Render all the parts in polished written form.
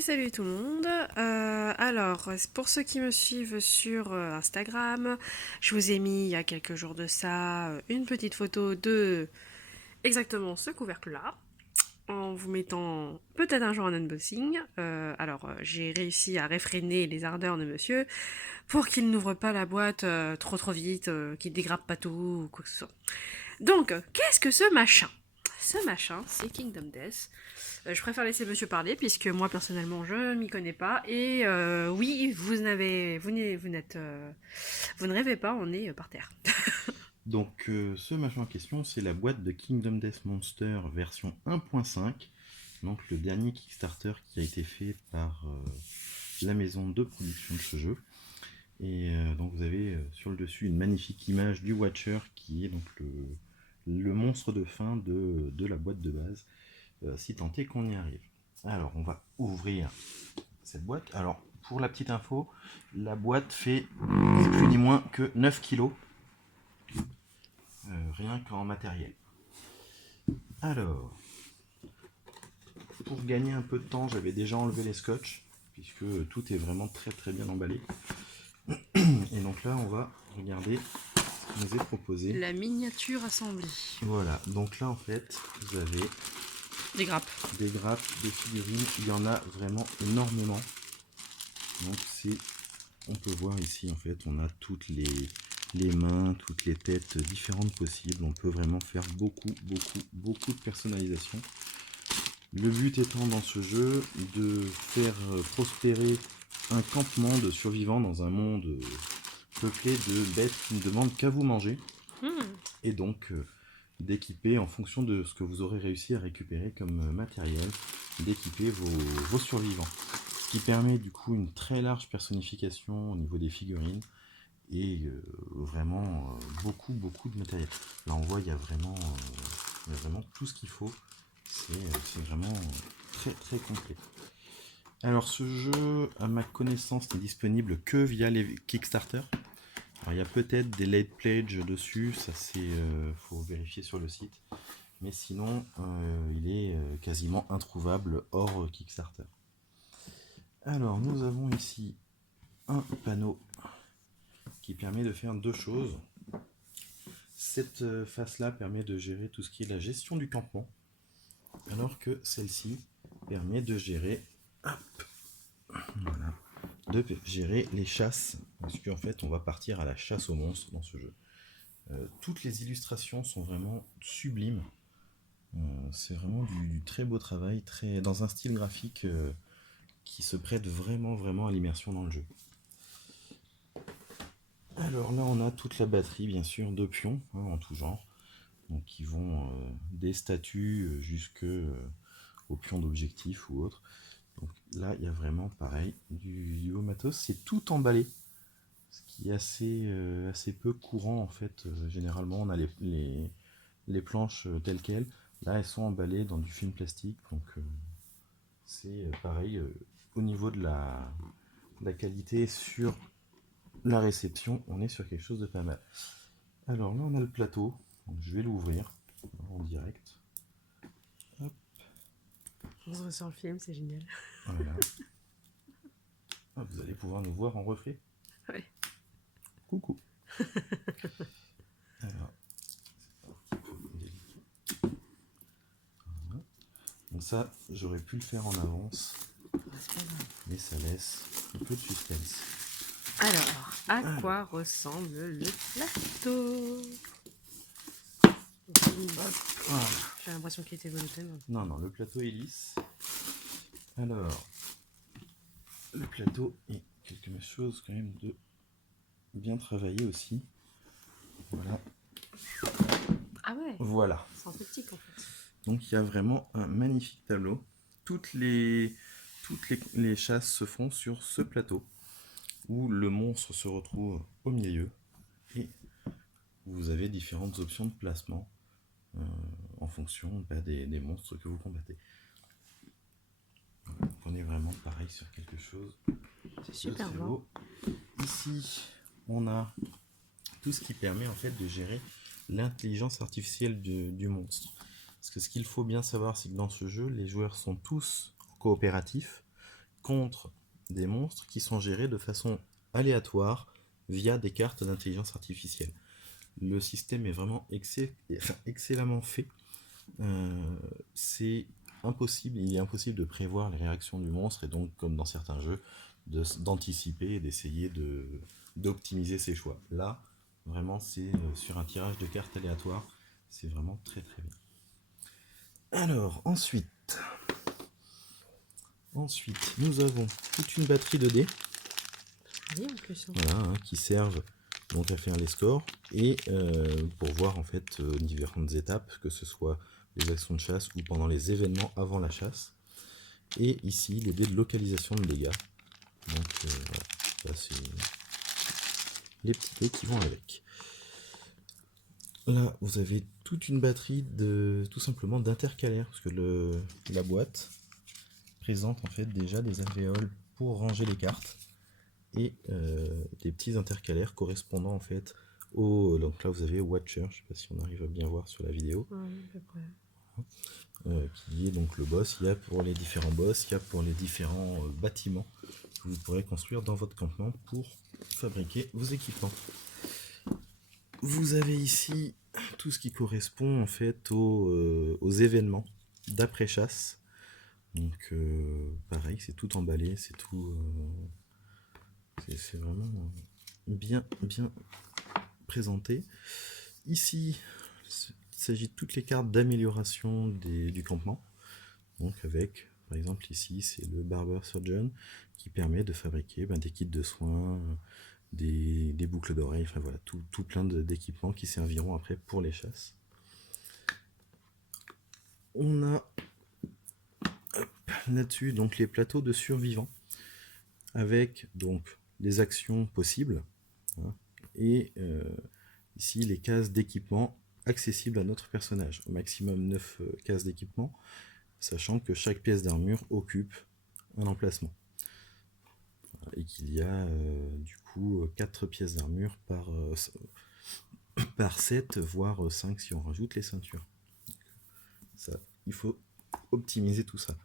Salut tout le monde. Alors, pour ceux qui me suivent sur Instagram, je vous ai mis il y a quelques jours de ça une petite photo de exactement ce couvercle-là, en vous mettant peut-être un jour un unboxing. J'ai réussi à réfréner les ardeurs de monsieur pour qu'il n'ouvre pas la boîte trop vite, qu'il dégrappe pas tout ou quoi que ce soit. Donc, qu'est-ce que ce machin? Ce machin, c'est Kingdom Death. Je préfère laisser monsieur parler, puisque moi, personnellement, je m'y connais pas. Et oui, vous ne rêvez pas, on est par terre. Donc ce machin en question, c'est la boîte de Kingdom Death Monster version 1.5, donc le dernier Kickstarter qui a été fait par la maison de production de ce jeu. Et donc vous avez sur le dessus une magnifique image du Watcher qui est donc le monstre de fin de la boîte de base, si tant est qu'on y arrive. Alors on va ouvrir cette boîte. Alors pour la petite info, la boîte fait ni plus ni moins que 9 kilos. Rien qu'en matériel. Alors, pour gagner un peu de temps, j'avais déjà enlevé les scotch, puisque tout est vraiment très bien emballé. Et donc là, on va regarder ce qu'on nous est proposé. La miniature assemblée. Voilà, donc là en fait, vous avez Des grappes. des grappes, des figurines, il y en a vraiment énormément. Donc on peut voir ici en fait, on a toutes les mains, toutes les têtes différentes possibles. On peut vraiment faire beaucoup de personnalisation. Le but étant dans ce jeu de faire prospérer un campement de survivants dans un monde peuplé de bêtes qui ne demandent qu'à vous manger. Et donc d'équiper en fonction de ce que vous aurez réussi à récupérer comme matériel, d'équiper vos survivants. Ce qui permet du coup une très large personnification au niveau des figurines et vraiment beaucoup de matériel. Là on voit il y a vraiment tout ce qu'il faut. C'est vraiment très complet. Alors ce jeu, à ma connaissance, n'est disponible que via les Kickstarter. Alors, il y a peut-être des late pledge dessus, ça c'est faut vérifier sur le site. Mais sinon, il est quasiment introuvable hors Kickstarter. Alors nous avons ici un panneau qui permet de faire deux choses. Cette face-là permet de gérer tout ce qui est la gestion du campement, alors que celle-ci permet de gérer, voilà, de gérer les chasses, parce qu'en fait on va partir à la chasse aux monstres dans ce jeu. Toutes les illustrations sont vraiment sublimes. C'est vraiment du très beau travail, dans un style graphique qui se prête vraiment à l'immersion dans le jeu. Alors là on a toute la batterie bien sûr de pions en tout genre, donc qui vont des statues jusqu'aux pions d'objectifs ou autres. Donc là il y a vraiment pareil du beau matos, c'est tout emballé, ce qui est assez peu courant en fait. Généralement on a les planches telles quelles, là elles sont emballées dans du film plastique, donc c'est pareil au niveau de la qualité sur la réception, on est sur quelque chose de pas mal. Alors là on a le plateau, donc je vais l'ouvrir en direct. Hop. On se voit sur le film, c'est génial. Voilà. Ah, vous allez pouvoir nous voir en reflet. Ouais. Coucou. Alors, c'est un petit peu délicat. Voilà. Donc ça, j'aurais pu le faire en avance, mais ça laisse un peu de suspense. Alors, à quoi ressemble le plateau? Voilà. J'ai l'impression qu'il était velouté. Non, le plateau est lisse. Alors, le plateau est quelque chose quand même de bien travaillé aussi. Voilà. Ah ouais. Voilà. C'est un peu petit en fait. Donc il y a vraiment un magnifique tableau. Toutes les chasses se font sur ce plateau, où le monstre se retrouve au milieu. Et vous avez différentes options de placement en fonction des monstres que vous combattez. Donc on est vraiment pareil sur quelque chose C'est de super très beau. beau. Ici, on a tout ce qui permet en fait de gérer l'intelligence artificielle du monstre. Parce que ce qu'il faut bien savoir, c'est que dans ce jeu, les joueurs sont tous coopératifs. contre des monstres qui sont gérés de façon aléatoire via des cartes d'intelligence artificielle. Le système est vraiment excellemment fait. C'est impossible, il est impossible de prévoir les réactions du monstre et donc, comme dans certains jeux, d'anticiper et d'essayer d'optimiser ses choix. Là, vraiment, c'est sur un tirage de cartes aléatoire, c'est vraiment très très bien. Alors, ensuite, nous avons toute une batterie de dés. Oui, en plus. Voilà, hein, qui servent donc à faire les scores et pour voir en fait différentes étapes, que ce soit les actions de chasse ou pendant les événements avant la chasse. Et ici, les dés de localisation de dégâts. Donc voilà, ça c'est les petits dés qui vont avec. Là, vous avez toute une batterie de tout simplement d'intercalaires, parce que la boîte présente en fait déjà des alvéoles pour ranger les cartes et des petits intercalaires correspondant en fait au. Donc là, vous avez Watcher, je sais pas si on arrive à bien voir sur la vidéo. Oui, à peu près. Qui est donc le boss. Il y a pour les différents boss, il y a pour les différents bâtiments que vous pourrez construire dans votre campement pour fabriquer vos équipements. Vous avez ici tout ce qui correspond en fait aux événements d'après-chasse. Donc pareil, c'est tout emballé, c'est tout. C'est vraiment bien présenté. Ici, il s'agit de toutes les cartes d'amélioration du campement. Donc avec, par exemple ici, c'est le Barber Surgeon qui permet de fabriquer des kits de soins, des boucles d'oreilles, enfin voilà, tout plein d'équipements qui serviront après pour les chasses. On a là-dessus donc les plateaux de survivants avec donc les actions possibles, hein, et ici les cases d'équipement accessibles à notre personnage, au maximum 9 cases d'équipement, sachant que chaque pièce d'armure occupe un emplacement. Et qu'il y a du coup 4 pièces d'armure par 7, voire 5 si on rajoute les ceintures. Ça, il faut optimiser tout ça.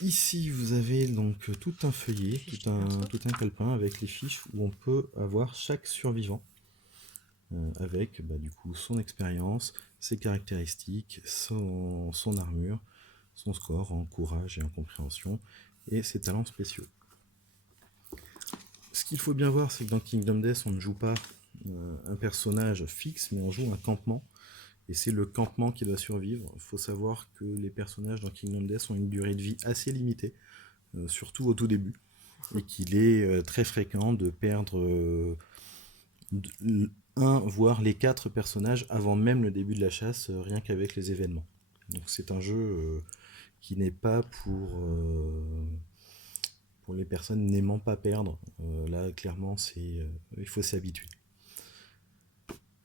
Ici, vous avez donc tout un feuillet, tout un calepin avec les fiches où on peut avoir chaque survivant avec du coup son expérience, ses caractéristiques, son armure, son score en courage et en compréhension et ses talents spéciaux. Ce qu'il faut bien voir, c'est que dans Kingdom Death, on ne joue pas un personnage fixe, mais on joue un campement. Et c'est le campement qui doit survivre. Il faut savoir que les personnages dans Kingdom Death ont une durée de vie assez limitée, surtout au tout début, et qu'il est très fréquent de perdre un, voire les 4 personnages avant même le début de la chasse, rien qu'avec les événements. Donc c'est un jeu qui n'est pas pour les personnes n'aimant pas perdre. Là, clairement, il faut s'y habituer.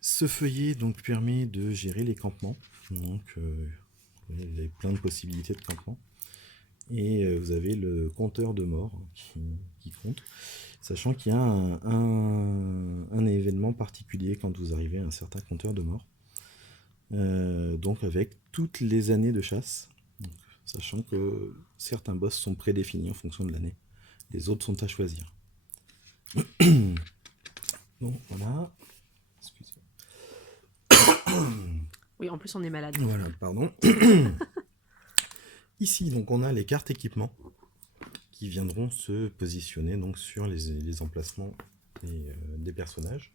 Ce feuillet donc permet de gérer les campements. Donc, vous avez plein de possibilités de campement. Et vous avez le compteur de mort qui compte, sachant qu'il y a un événement particulier quand vous arrivez à un certain compteur de mort. Donc avec toutes les années de chasse, donc, sachant que certains boss sont prédéfinis en fonction de l'année. Les autres sont à choisir. Bon, voilà. Oui, en plus on est malade. Voilà, pardon. Ici, donc, on a les cartes équipements qui viendront se positionner donc, sur les emplacements des personnages.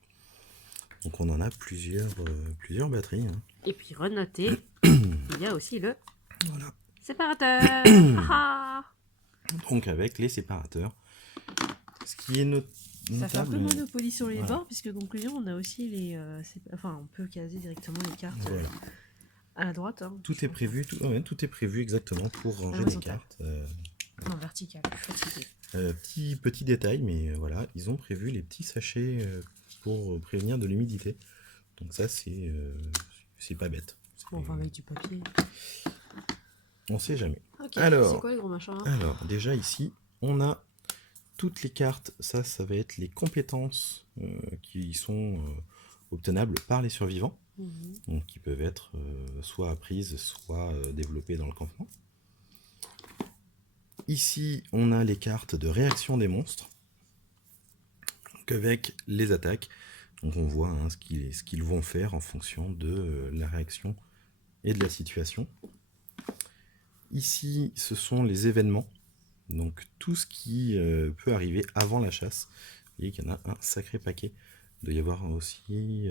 Donc on en a plusieurs batteries. Hein. Et puis renoter, il y a aussi le séparateur. Donc avec les séparateurs. Ce qui est notable. Ça fait un peu Monopoly sur les bords, puisque conclusion, on a aussi les. On peut caser directement les cartes à la droite. Hein, tout est prévu, tout est prévu exactement pour ranger les cartes. En vertical, petit détail, mais voilà, ils ont prévu les petits sachets pour prévenir de l'humidité. Donc ça, c'est pas bête. Bon, enfin avec du papier. On sait jamais. Okay, alors, c'est quoi les gros machins là ? Alors, déjà ici, on a toutes les cartes. Ça va être les compétences qui sont obtenables par les survivants. Donc qui peuvent être soit apprises, soit développées dans le campement. ici, on a les cartes de réaction des monstres, donc avec les attaques. Donc on voit hein, ce qu'ils vont faire en fonction de la réaction et de la situation. Ici, ce sont les événements, donc tout ce qui peut arriver avant la chasse. Vous voyez qu'il y en a un sacré paquet. Il doit y avoir aussi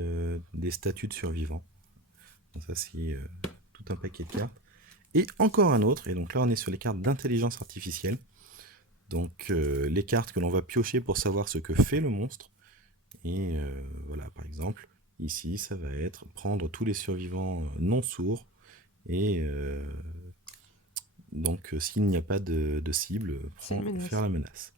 des statuts de survivants. Donc ça, c'est tout un paquet de cartes. Et encore un autre, et donc là on est sur les cartes d'intelligence artificielle. Donc les cartes que l'on va piocher pour savoir ce que fait le monstre. Et voilà, par exemple, ici, ça va être prendre tous les survivants non sourds. Et donc, s'il n'y a pas de cible, faire la menace.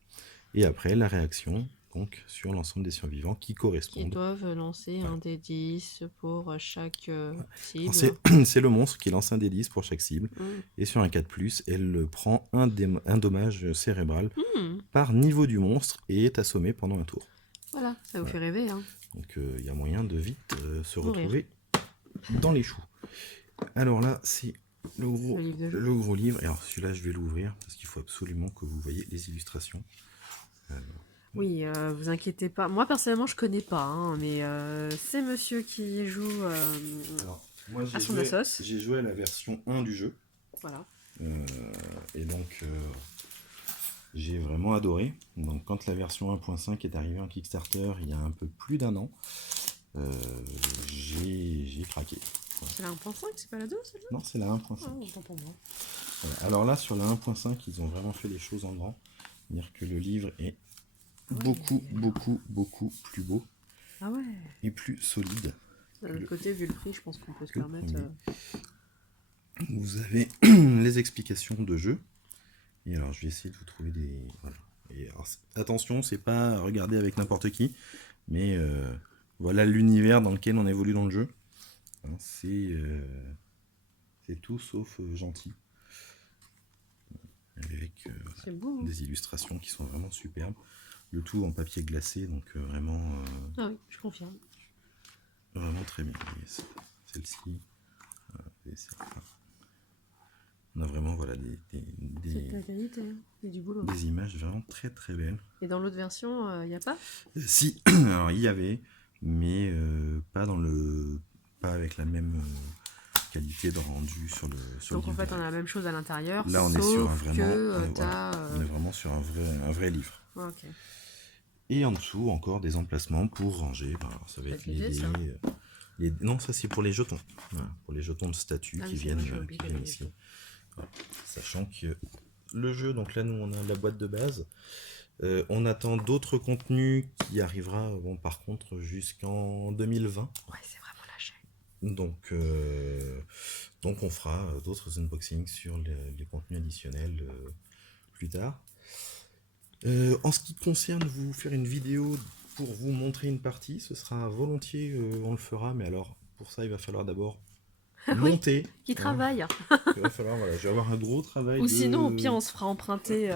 Et après, la réaction donc, sur l'ensemble des survivants qui correspondent. Qui doivent lancer un des 10 pour chaque cible. C'est le monstre qui lance un des 10 pour chaque cible. Et sur un 4+, elle prend un dommage cérébral par niveau du monstre et est assommée pendant un tour. Voilà, ça vous fait rêver. Hein. Donc il y a moyen de vite se retrouver dans les choux. Alors là, c'est le gros livre. Et alors celui-là, je vais l'ouvrir parce qu'il faut absolument que vous voyez les illustrations. Oui, vous inquiétez pas. Moi, personnellement, je connais pas, hein, mais c'est monsieur qui joue alors, moi, à son assos. J'ai joué à la version 1 du jeu. Voilà. Et donc... j'ai vraiment adoré. Donc quand la version 1.5 est arrivée en Kickstarter il y a un peu plus d'1 an, j'ai craqué. Voilà. C'est la 1.5, c'est pas la 2 celle-là? Non, c'est la 1.5. Ah, autant pour moi. Voilà. Alors là, sur la 1.5, ils ont vraiment fait les choses en grand. C'est-à-dire que le livre est beaucoup plus beau. Ah ouais. Et plus solide. De l'autre côté, vu le prix, je pense qu'on peut se permettre... Vous avez les explications de jeu. Et alors, je vais essayer de vous trouver des... Voilà. Et alors, attention, c'est pas regarder avec n'importe qui, mais voilà l'univers dans lequel on évolue dans le jeu. Hein, c'est tout sauf gentil. Avec beau, hein. Des illustrations qui sont vraiment superbes. Le tout en papier glacé, donc vraiment... ah oui, je confirme. Vraiment très bien. Celle-ci... on a vraiment voilà, c'est de la qualité, hein. Et du boulot. Des images vraiment très très belles. Et dans l'autre version, il n'y a pas si, alors il y avait, mais pas avec la même qualité de rendu sur le donc en fait, on a la même chose à l'intérieur. Là, on est sur on est vraiment sur un vrai livre. Ok. Et en dessous, encore des emplacements pour ranger. Alors, ça va être non, ça c'est pour les jetons. Voilà, pour les jetons de statut qui viennent ici. Voilà. Sachant que le jeu, donc là nous on a la boîte de base. On attend d'autres contenus qui arrivera par contre jusqu'en 2020. Ouais, c'est vraiment lâché. Donc on fera d'autres unboxings sur les contenus additionnels plus tard. En ce qui concerne vous faire une vidéo pour vous montrer une partie, ce sera volontiers, on le fera, mais alors pour ça il va falloir d'abord monter. Oui, qui travaille. Il va falloir, voilà, je vais avoir un gros travail. Ou sinon, au pire, on se fera emprunter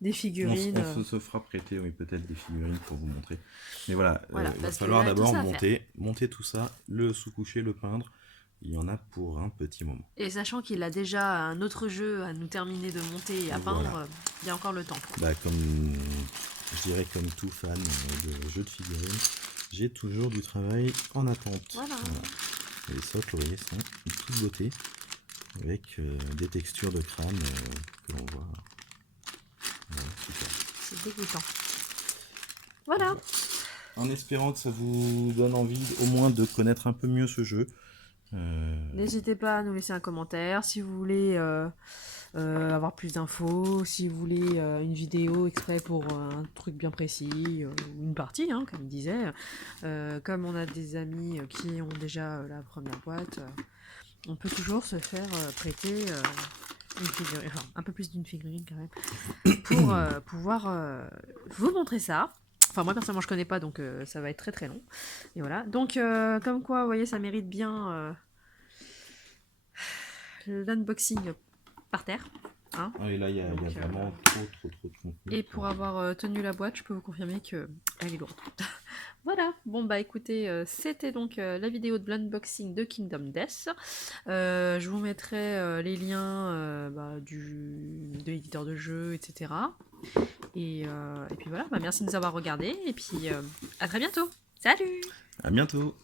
des figurines. On se fera prêter, oui, peut-être des figurines pour vous montrer. Mais voilà, il va falloir là, d'abord monter tout ça, le sous-coucher, le peindre. Il y en a pour un petit moment. Et sachant qu'il a déjà un autre jeu à nous terminer de monter et à peindre, il y a encore le temps. Bah, je dirais comme tout fan de jeux de figurines, j'ai toujours du travail en attente. Voilà. Et les socles, vous voyez, sont de toute beauté, avec des textures de crâne que l'on voit. Voilà, super. C'est dégoûtant. Voilà. En espérant que ça vous donne envie au moins de connaître un peu mieux ce jeu. N'hésitez pas à nous laisser un commentaire si vous voulez avoir plus d'infos, si vous voulez une vidéo exprès pour un truc bien précis, une partie, hein, comme il disait. Comme on a des amis qui ont déjà la première boîte, on peut toujours se faire prêter une figurine, enfin, un peu plus d'une figurine quand même, pour pouvoir vous montrer ça. Enfin, moi personnellement je connais pas, donc ça va être très très long. Et voilà. Donc comme quoi, vous voyez, ça mérite bien l'unboxing par terre. Hein. Ah, et là, il y a vraiment trop de contenu. Et pour avoir tenu la boîte, je peux vous confirmer qu'elle est lourde. Voilà, bon bah écoutez, c'était donc la vidéo de l'unboxing de Kingdom Death. Je vous mettrai les liens de l'éditeur de jeu, etc. Et puis voilà, bah merci de nous avoir regardés et puis à très bientôt. Salut! À bientôt!